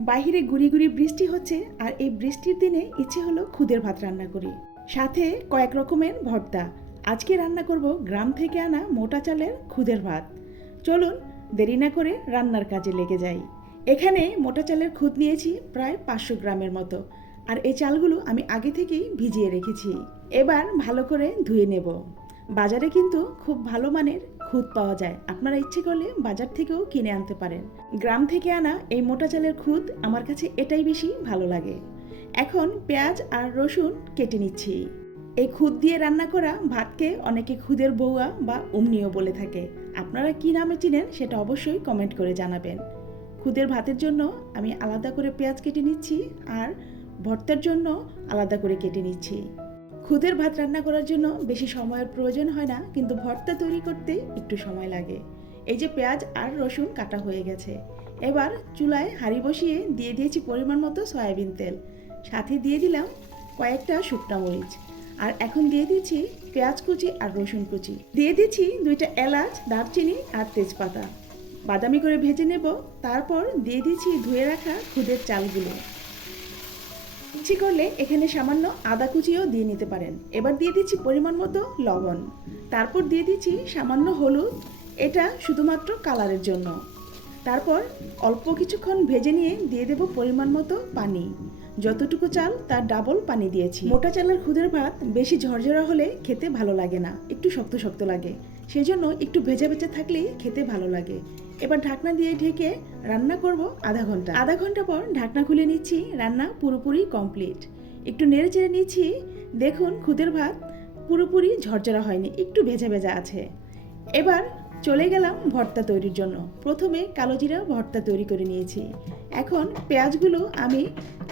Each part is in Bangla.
বাহিরে গুড়ি গুড়ি বৃষ্টি হচ্ছে আর এই বৃষ্টির দিনে ইচ্ছে হলো খুদের ভাত রান্না করি। সাথে কয়েক রকমের ভর্তা। আজকে রান্না করব গ্রাম থেকে আনা মোটা চালের খুদের ভাত। চলুন, দেরি না করে রান্নার কাজে লেগে যাই। এখানে মোটা চালের খুদ নিয়েছি প্রায় পাঁচশো গ্রামের মতো। আর এই চালগুলো আমি আগে থেকেই ভিজিয়ে রেখেছি। এবার ভালো করে ধুয়ে নেব। বাজারে কিন্তু খুব ভালো মানের খুদ পাওয়া যায়। আপনারা ইচ্ছে করলে বাজার থেকেও কিনে আনতে পারেন। গ্রাম থেকে আনা এই মোটা চালের খুদ আমার কাছে এটাই বেশি ভালো লাগে। এখন পেঁয়াজ আর রসুন কেটে নিচ্ছি। এই খুদ দিয়ে রান্না করা ভাতকে অনেকে খুদের বউয়া বা উমনিও বলে থাকে। আপনারা কি নামে চিনেন সেটা অবশ্যই কমেন্ট করে জানাবেন। খুদের ভাতের জন্য আমি আলাদা করে পেঁয়াজ কেটে নিচ্ছি আর ভর্তার জন্য আলাদা করে কেটে নিচ্ছি। খুদের ভাত রান্না করার জন্য বেশি সময়ের প্রয়োজন হয় না, কিন্তু ভর্তা তৈরি করতে একটু সময় লাগে। এই যে পেঁয়াজ আর রসুন কাটা হয়ে গেছে। এবার চুলায় হাঁড়ি বসিয়ে দিয়ে দিয়েছি পরিমাণ মতো সয়াবিন তেল। সাথে দিয়ে দিলাম কয়েকটা শুকনা মরিচ। আর এখন দিয়ে দিচ্ছি পেঁয়াজ কুচি আর রসুন কুচি। দিয়ে দিচ্ছি দুইটা এলাচ, দারচিনি আর তেজপাতা। বাদামি করে ভেজে নেব। তারপর দিয়ে দিচ্ছি ধুয়ে রাখা খুদের চালগুলো। ইচ্ছে করলে এখানে সামান্য আদা কুচিও দিয়ে নিতে পারেন। এবার দিয়ে দিচ্ছি পরিমাণ মতো লবণ। তারপর দিয়ে দিচ্ছি সামান্য হলুদ। এটা শুধুমাত্র কালারের জন্য। তারপর অল্প কিছুক্ষণ ভেজে নিয়ে দিয়ে দেব পরিমাণ মতো পানি। যতটুকু চাল, তার ডাবল পানি দিয়েছি। মোটা চালের খুদের ভাত বেশি ঝরঝরা হলে খেতে ভালো লাগে না, একটু শক্ত শক্ত লাগে। সেই জন্য একটু ভেজা ভেজা থাকলেই খেতে ভালো লাগে। এবার ঢাকনা দিয়ে ঢেকে রান্না করব আধা ঘণ্টা। আধা ঘণ্টা পর ঢাকনা খুলে নিচ্ছি রান্না পুরোপুরি কমপ্লিট একটু নেড়ে চেড়ে নিচ্ছি, দেখুন খুদের ভাত পুরোপুরি ঝরঝরা হয়নি, একটু ভেজা ভেজা আছে। এবার চলে গেলাম ভর্তা তৈরির জন্য। প্রথমে কালো জিরা ভর্তা তৈরি করে নিয়েছি। এখন পেঁয়াজগুলো আমি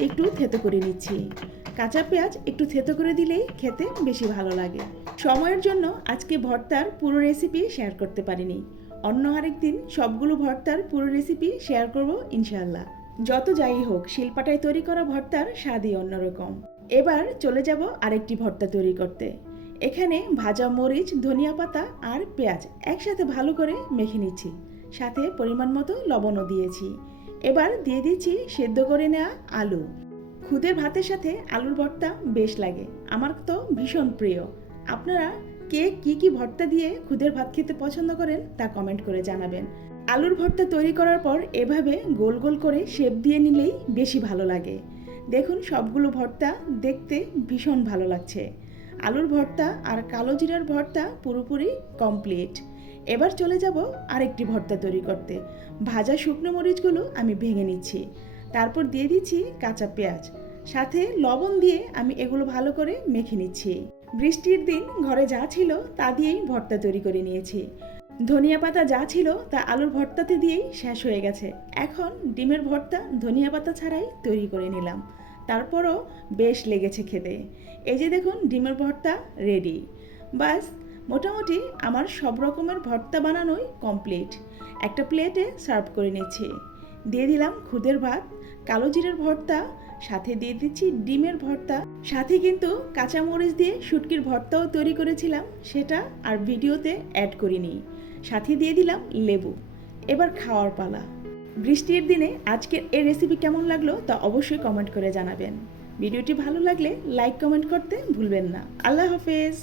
একটু থেতো করে নিচ্ছি। কাঁচা পেঁয়াজ একটু থেতো করে দিলেই খেতে বেশি ভালো লাগে। সময়ের জন্য আজকে ভর্তার পুরো রেসিপি শেয়ার করতে পারিনি। অন্য আরেক দিন সবগুলো ভর্তার পুরো রেসিপি শেয়ার করব ইনশাল্লাহ যত যাই হোক, শিলপাটায় তৈরি করা ভর্তার স্বাদই অন্যরকম। এবার চলে যাব আরেকটি ভর্তা তৈরি করতে। এখানে ভাজা মরিচ, ধনিয়া পাতা আর পেঁয়াজ একসাথে ভালো করে মেখে নিচ্ছি। সাথে পরিমাণ মতো লবণও দিয়েছি। এবার দিয়ে দিচ্ছি সেদ্ধ করে নেওয়া আলু। খুদের ভাতের সাথে আলুর ভর্তা বেশ লাগে। আমার তো ভীষণ প্রিয়। আপনারা কে কি কি ভর্তা দিয়ে খুদের ভাত খেতে পছন্দ করেন তা কমেন্ট করে জানাবেন। আলুর ভর্তা তৈরি করার পর এভাবে গোল গোল করে শেপ দিয়ে নিলেই বেশি ভালো লাগে। দেখুন সবগুলো ভর্তা দেখতে ভীষণ ভালো লাগছে। আলুর ভর্তা আর কালো জিরার ভর্তা পুরোপুরি কমপ্লিট এবার চলে যাব আরেকটি ভর্তা তৈরি করতে। ভাজা শুকনো মরিচগুলো আমি ভেঙে নিচ্ছি। তারপর দিয়ে দিচ্ছি কাঁচা পেঁয়াজ। সাথে লবণ দিয়ে আমি এগুলো ভালো করে মেখে নিচ্ছি। বৃষ্টির দিন ঘরে যা ছিল তা দিয়েই ভর্তা তৈরি করে নিয়েছি। ধনিয়া পাতা যা ছিল তা আলুর ভর্তাতে দিয়েই শেষ হয়ে গেছে। এখন ডিমের ভর্তা ধনিয়া পাতা ছাড়াই তৈরি করে নিলাম। তারপরও বেশ লেগেছে খেতে। এই যে দেখুন, ডিমের ভর্তা রেডি বাস, মোটামুটি আমার সব রকমের ভর্তা বানানোই কমপ্লিট একটা প্লেটে সার্ভ করে নিচ্ছি। দিয়ে দিলাম খুদের ভাত, কালো জিরের ভর্তা, সাথে দিয়ে দিচ্ছি ডিমের ভর্তা, সাথে কিন্তু কাঁচামরিচ দিয়ে শুটকির ভর্তাও তৈরি করেছিলাম, সেটা আর ভিডিওতে অ্যাড করিনি। সাথে দিয়ে দিলাম লেবু। এবার খাওয়ার পালা। বৃষ্টির দিনে আজকের এই রেসিপি কেমন লাগল তা অবশ্যই কমেন্ট করে জানাবেন। ভিডিওটি ভালো লাগলে লাইক কমেন্ট করতে ভুলবেন না। আল্লাহ হাফেজ।